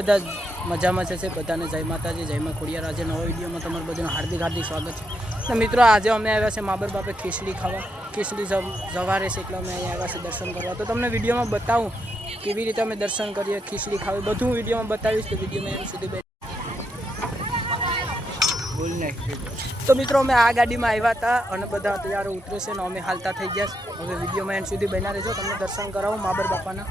બધા મજામાં છે બધાને જય માતાજી, જય માં ખોડિયાર। આજે નવા વિડીયોમાં તમારું બધાનું હાર્દિક સ્વાગત છે। તો મિત્રો આજે અમે આવ્યા છે માબર બાપે ખીચડી ખાવા। ખીચડી સવારે છે એટલે અમે અહીંયા આવ્યા છે દર્શન કરવા। તો તમને વિડીયોમાં બતાવું કેવી રીતે અમે દર્શન કરીએ, ખીચડી ખાવી, બધું વિડીયોમાં બતાવીશ। તો વિડીયોમાં એમ સુધી તો મિત્રો અમે આ ગાડીમાં આવ્યા હતા અને બધા અત્યારે ઉતરે છે ને અમે હાલતા થઈ ગયા છે। હવે વિડીયોમાં એન્ડ સુધી બન્યા રહેજો, તમને દર્શન કરાવું માબર બાપાના।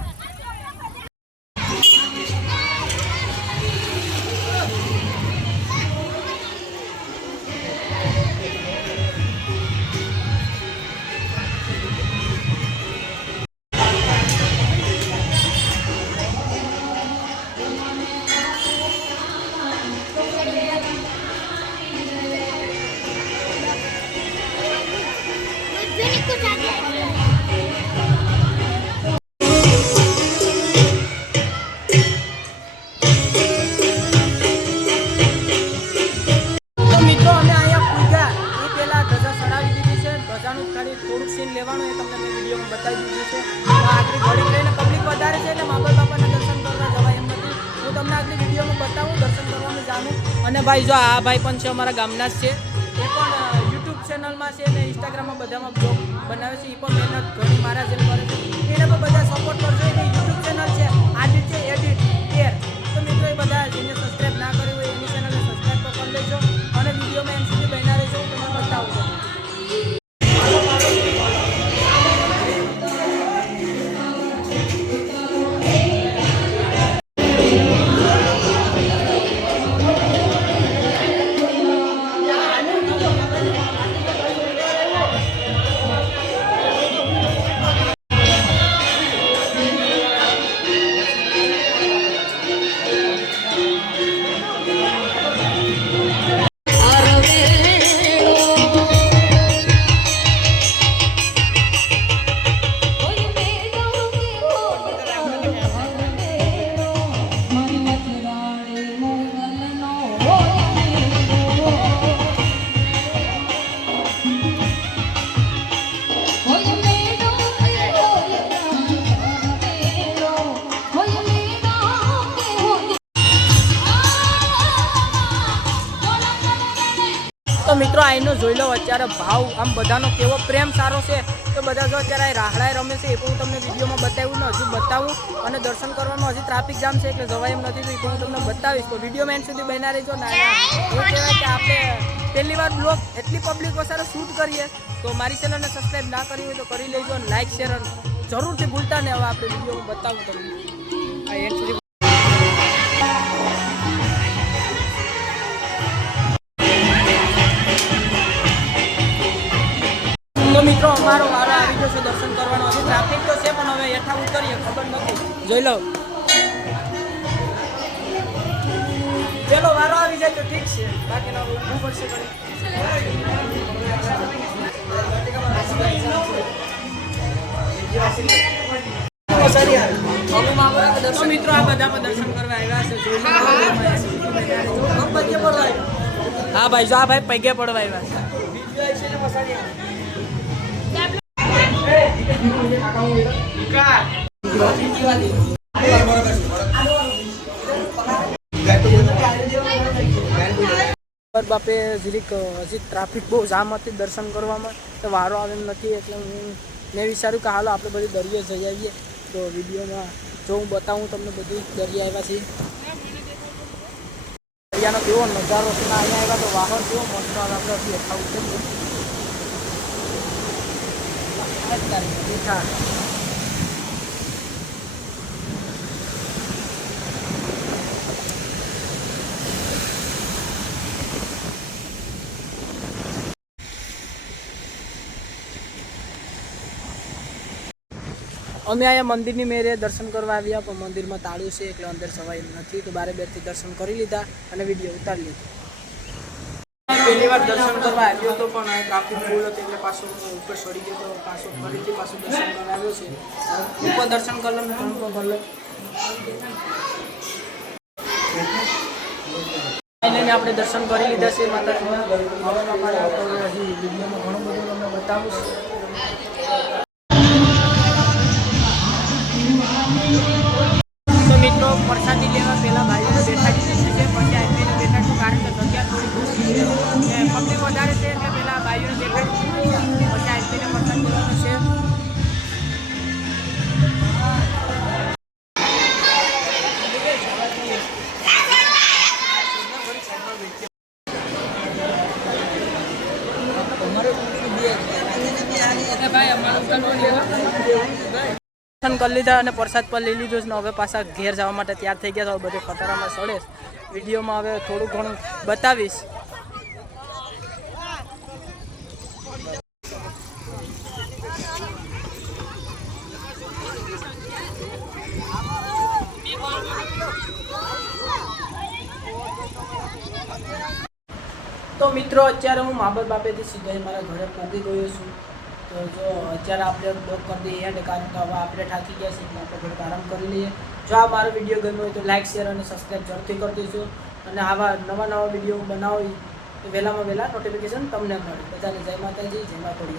થોડુંક સીન લેવાનું એ તમને મેં વિડીયોમાં બતાવી દીધું છે। આટલી ઘડી લઈને પબ્લિક વધારે છે એટલે માબર બાપાના દર્શન કરવા જવાય એમ નથી। હું તમને આટલી વિડીયોમાં બતાવું, દર્શન કરવાનું જાણું। અને ભાઈ જો આ ભાઈ પણ છે અમારા ગામના જ છે, એ પણ યુટ્યુબ ચેનલમાં છે અને ઇન્સ્ટાગ્રામમાં બધામાં બ્લોગ બનાવે છે। એ પણ મહેનત ઘણી મારા જેમ કરે છે, એને પણ બધા સપોર્ટ કરજો। એની યુટ્યુબ ચેનલ છે આદિત્ય એડિટ કેર। તો મિત્રો એ બધા જેને સબસ્ક્રાઈબ ના કર્યું હોય એની ચેનલને સબસ્ક્રાઈબ તો કરી લેજો અને વિડીયોમાં એમ સુધી બન્યા રહેજો, તમને બતાવું છું। તો મિત્રો આઈનો જોઈ લો અત્યારે ભાવ, આમ બધાનો કેવો પ્રેમ સારો છે। તો બધા જો અત્યારે રાહડાએ રમે છે એ પણ હું તમને વિડીયોમાં બતાવ્યું ને હજુ બતાવું। અને દર્શન કરવામાં હજી ટ્રાફિક જામ છે એટલે જવાય એમ નથી, તો એ પણ હું તમને બતાવીશ। તો વિડીયોમાં એન્ડ સુધી બન્યા રહેજો। ના એવું કહેવાય કે આપણે પહેલી વાર બ્લોગ એટલી પબ્લિક વસારે શૂટ કરીએ, તો મારી ચેનલને સબસ્ક્રાઈબ ના કરી હોય તો કરી લેજો અને લાઇક શેર જરૂરથી ભૂલતા ને। હવે આપણે વિડીયોમાં બતાવું તમને આ એન્ડ સુધી। તો મિત્રો અમારો વારો આવી ગયો છે દર્શન કરવાનો। હજી ટ્રાફિક તો છે પણ હવે હેઠા ઉતરીએ ખબર નથી, જોઈ લો પેલો વારો આવી જાય તો ઠીક છે, બાકીનો ઊભું પડશે તો મિત્રો આ બધા દર્શન કરવા આવ્યા છે, હા ભાઈ જો આ ભાઈ પૈગે પડવા આવ્યા છે। બાપે જરીક હજી ટ્રાફિક બહુ જામ હતી દર્શન કરવામાં, તો વારો આવે એમ નથી એટલે મેં વિચાર્યું કે હાલો આપણે બધી દરિયે જઈ આવીએ। તો વિડીયોમાં જો હું બતાવું તમને બધું દરિયા આવ્યા છીએ, દરિયાનો કેવો નજારો છે। અહીંયા આવ્યા તો વાહન કેવો મસ્ત આવે, આપણે હજી હેઠા ઉતરીએ મીઠા। અમે અહીંયા મંદિરની મેરે દર્શન કરવા આવ્યા પણ મંદિરમાં તાળું છે એટલે અંદર જવાય નથી, તો બારે બેરથી દર્શન કરી લીધા અને વિડીયો ઉતારી લીધો। પહેલી વાર દર્શન કરવા આવ્યો હતો પણ ટ્રાફિક ફૂલ હતો એટલે પાછો ઉપર ચડી ગયો, તો પાછો ફરીથી પાછું દર્શન કરવા આવ્યો છે। ઉપર દર્શન કરી લો, ત્રણ પણ કરી લો। फाइनली આપણે દર્શન કરી લીધા છે માતાજીના। હવે અમારે હજી વિડીયોમાં ઘણું બધું તમને બતાવું છું। તો મિત્રો પ્રસાદી લેવા પહેલા ભાઈ દર્શન કરી લીધા અને પ્રસાદ પર લઈ લીધો છે ને હવે પાછા ઘેર જવા માટે તૈયાર થઈ ગયા તો બધે ખતરામાં સડે વિડીયોમાં હવે થોડું ઘણું બતાવીશ. તો મિત્રો અત્યારે હું માબર બાપેથી સીધા મારા ઘરે પહોંચી ગયો છું. તો જો અત્યારે આપણે બ્લોક કરી દઈએ એન્ડ કારણ કે હવે આપણે થાકી ગયા છીએ એટલે આપણે થોડુંક આરામ કરી લઈએ. જો આ મારો વિડીયો ગમ્યો હોય તો લાઇક શેર અને સબસ્ક્રાઈબ જરૂરથી કરી દેજો અને આવા નવા વિડીયો બનાવી તો વહેલામાં વહેલા નોટિફિકેશન તમને મળે. બધાને જય માતાજી, જય માતા.